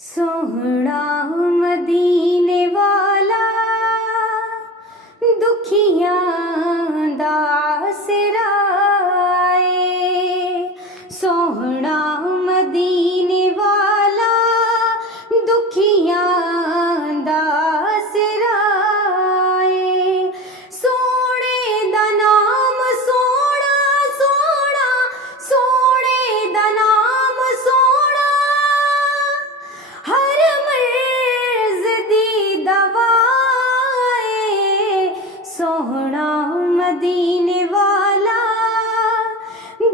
सोहना मदीने वाला दुखियां दा आसराए। सोहना मदीने वाला दुखियां दा आसराए। सोने दा नाम सोना सोना, सोने दा नाम सोना, हर मर्ज दी दवाए। सोहना मदीने वाला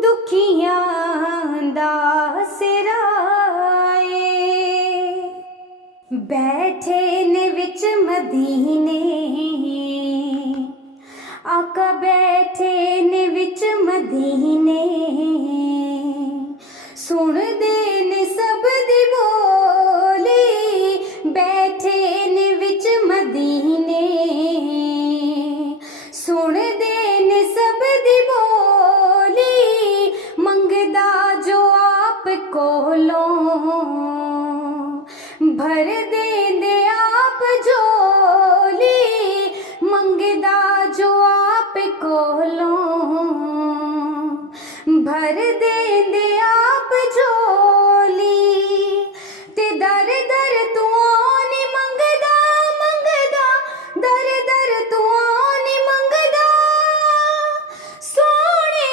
दुखियां दा आसराए। बैठे ने विच मदीने, आका बैठे ने विच मदीने, सुन दे ने सब दी बोली। बैठे ने विच मदीने, सुन दे ने सब दी बोली। मंगदा जो आप कोलों, भर दे आप झोली। मंगदा जो आप कोलों, भर दे आप झोली। ते दर दर तू नी मंगदा मंगदा, दर दर तू नी मंगदा। सोने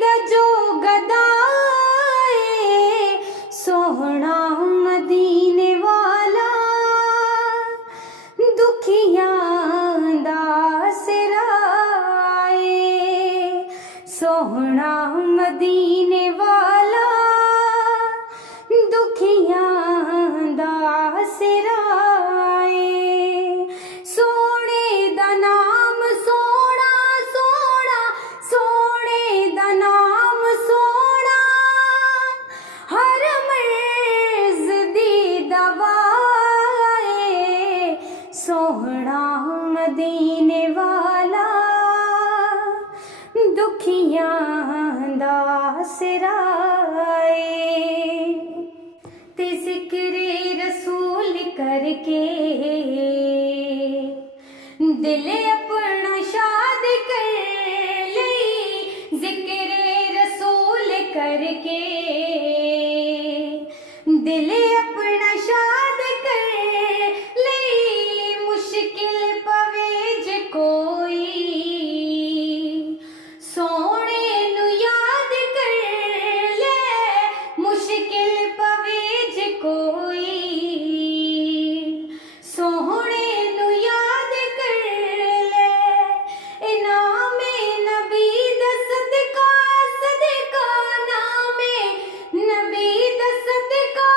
दा जो गदाए। सोहना मदीने वाला दुखियां दा आसराए। सोहना मदीने वाला दुखियां दा आसराए। सोने दा नाम सोना सोना, सोने दा नाम सोना, हर मर्ज दी दवाए। सोहना मदीने वाला दुखियां दा आसराए। ते जिक्रे रसूल करके दिल अपना शाद कर लई। जिक्रे रसूल करके दिल अपना शाद कर लई। मुश्किल पवे जे कोई, सोने नू याद कर ले। मुश्किल पवे जे कोई, सोने नू याद कर ले। नामे नबी दा सदका सदका, नामे नबी दा सदका,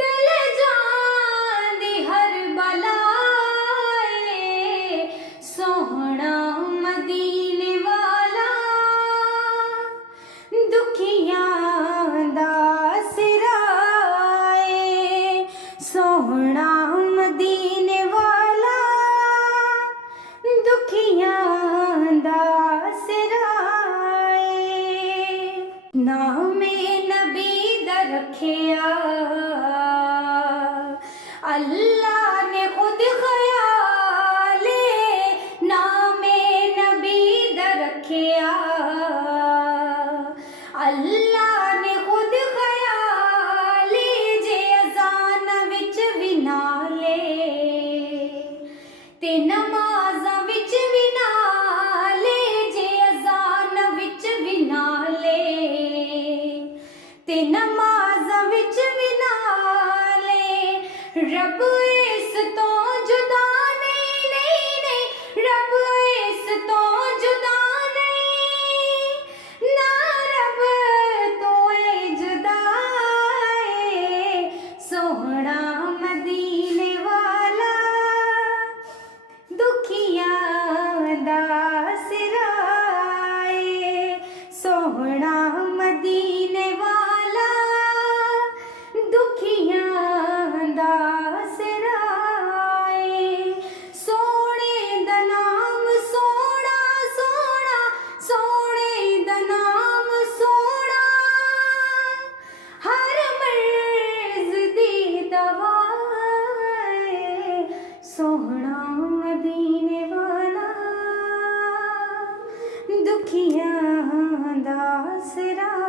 टल जांदी हर बलाए। सोहना मदीने वाला दुखियां दा आसराए। सोहना मदीने वाला दुखियां दा आसराए। नामे नबी दा रखिया अल्लाह ने खुद ख्याले। नामे नबी दा रखिया अल्लाह ने खुद ख्याले। जे अजान विच भी नाले, ते नमाज़ां विच भी नाले। जे अजान विच भी नाले, ते नमाज़ां विच भी नाले। रब इस तो जुदा नहीं नहीं नहीं, रब इस तो जुदा नहीं, ना रब तो जुदाए। सोहना मदीने वाला दुखियां दा आसराए। सोहना मदीने वाला दुखियां दा आसराए। सोहना मदीने वाला दुखियां दा आसरा